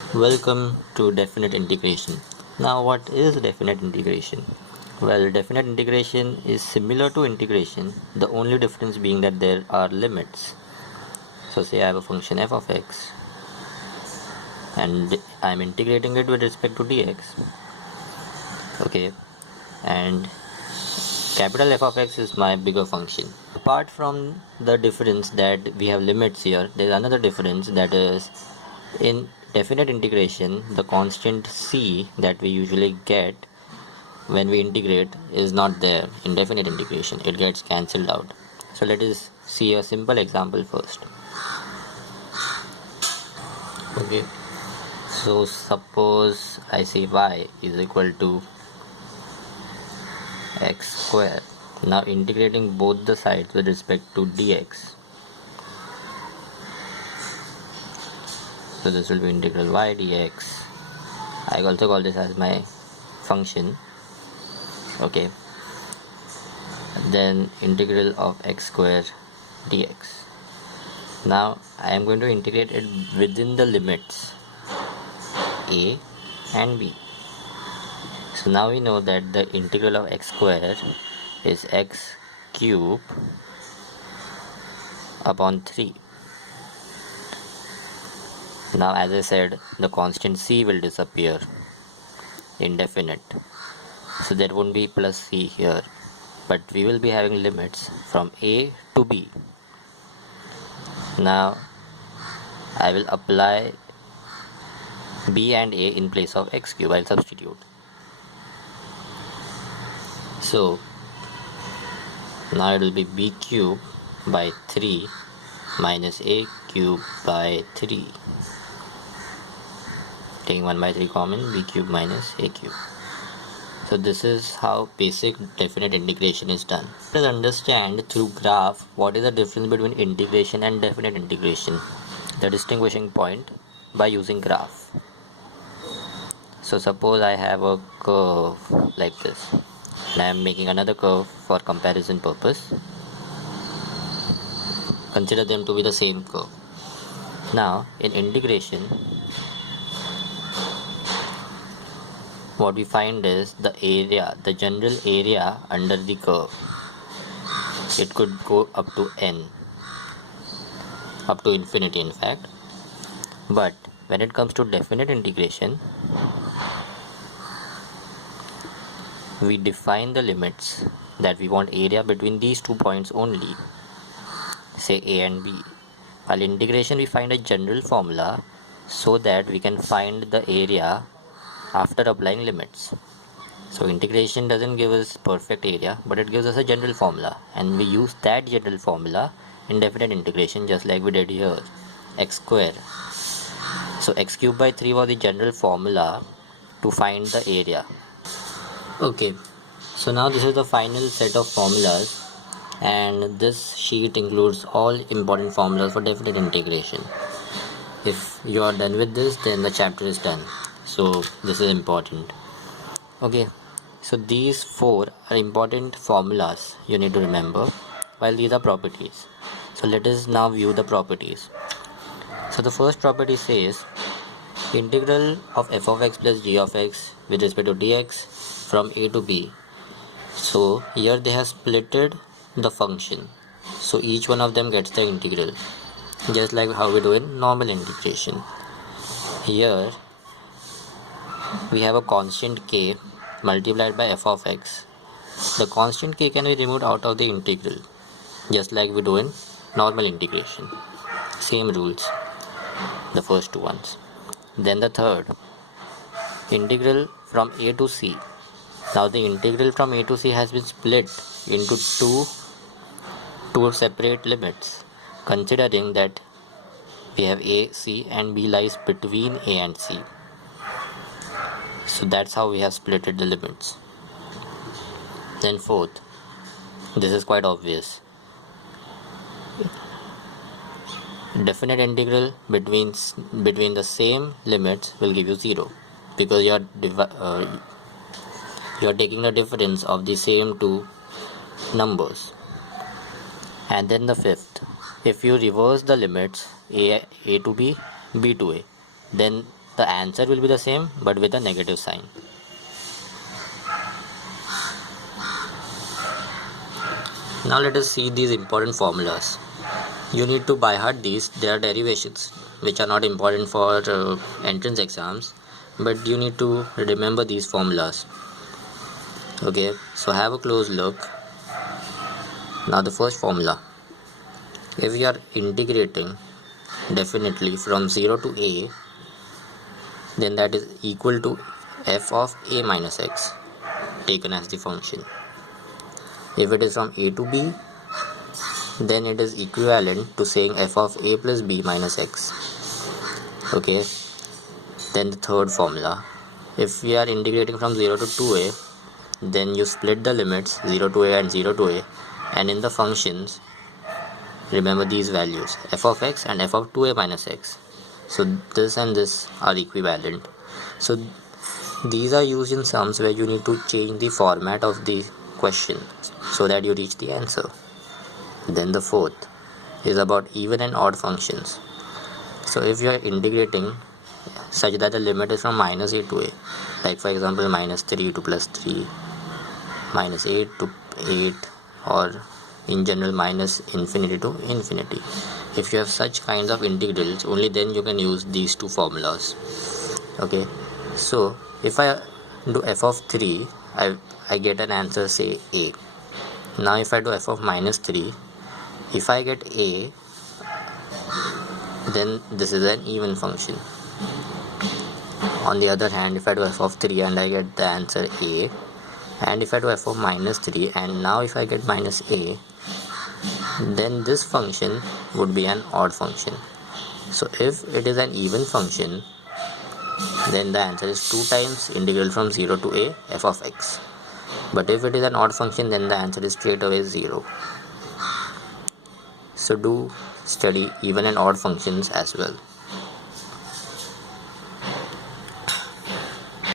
Welcome to definite integration. Now, what is definite integration? Well, definite integration is similar to integration, the only difference being that there are limits. So, say I have a function f of x and I'm integrating it with respect to dx. Okay, and capital F of x is my bigger function. Apart from the difference that we have limits here, there is another difference, that is, in definite integration, the constant c that we usually get when we integrate is not there. In definite integration, it gets cancelled out. So let us see a simple example first. Okay, so suppose I say y is equal to x square. Now integrating both the sides with respect to dx, so this will be integral y dx. I also call this as my function. Okay, then integral of x square dx. Now I am going to integrate it within the limits a and b. So now we know that the integral of x square is x cube upon 3. Now, as I said, the constant c will disappear, indefinite, so there won't be plus c here, but we will be having limits from a to b. Now I will apply b and a in place of x cube. I'll substitute. So now it will be b cube by 3 minus a cube by 3. Taking 1 by 3 common, b cube minus a cube. So this is how basic definite integration is done. Let us understand through graph what is the difference between integration and definite integration, the distinguishing point by using graph. So suppose I have a curve like this, and I am making another curve for comparison purpose. Consider them to be the same curve. Now in integration, what we find is the area, the general area under the curve. It could go up to n, up to infinity in fact. But when it comes to definite integration, we define the limits that we want area between these 2 points only, say a and b. While integration, we find a general formula so that we can find the area after applying limits. So integration doesn't give us perfect area, but it gives us a general formula, and we use that general formula in definite integration, just like we did here, x square. So x cube by 3 was the general formula to find the area. Okay, so now this is the final set of formulas, and this sheet includes all important formulas for definite integration. If you are done with this, then the chapter is done. So this is important. Okay, so these 4 are important formulas you need to remember, while these are properties. So let us now view the properties. So the first property says integral of f of x plus g of x with respect to dx from a to b. So here they have splitted the function, so each one of them gets the integral, just like how we do in normal integration. Here we have a constant k multiplied by f of x. The constant k can be removed out of the integral, just like we do in normal integration. Same rules, the first 2 ones. Then the third, integral from a to c. Now the integral from a to c has been split into two separate limits, considering that we have a, c, and b lies between a and c. So that's how we have splitted the limits. Then fourth, this is quite obvious. Definite integral between the same limits will give you 0, because you are taking the difference of the same 2 numbers. And then the fifth, if you reverse the limits a to b, b to a, then the answer will be the same but with a negative sign. Now let us see these important formulas. You need to by heart these. There are derivations which are not important for entrance exams, but you need to remember these formulas. Okay, so have a close look. Now the first formula, if we are integrating definitely from 0 to a, then that is equal to f of a minus x taken as the function. If it is from a to b, then it is equivalent to saying f of a plus b minus x. Okay, then the third formula, if we are integrating from 0 to 2a, then you split the limits 0 to a and 0 to a, and in the functions remember these values f of x and f of 2a minus x. So this and this are equivalent. So these are used in sums where you need to change the format of the question so that you reach the answer. Then the fourth is about even and odd functions. So if you are integrating such that the limit is from minus a to a, like for example minus 3 to plus 3, minus 8 to 8, or in general minus infinity to infinity, if you have such kinds of integrals, only then you can use these two formulas. Okay, so if I do f of 3, I get an answer, say a. Now if I do f of minus 3, if I get a, then this is an even function. On the other hand, if I do f of 3 and I get the answer a, and if I do f of minus 3 and now if I get minus a, then this function would be an odd function. So if it is an even function, then the answer is 2 times integral from 0 to a f of x. But if it is an odd function, then the answer is straight away 0. So do study even and odd functions as well.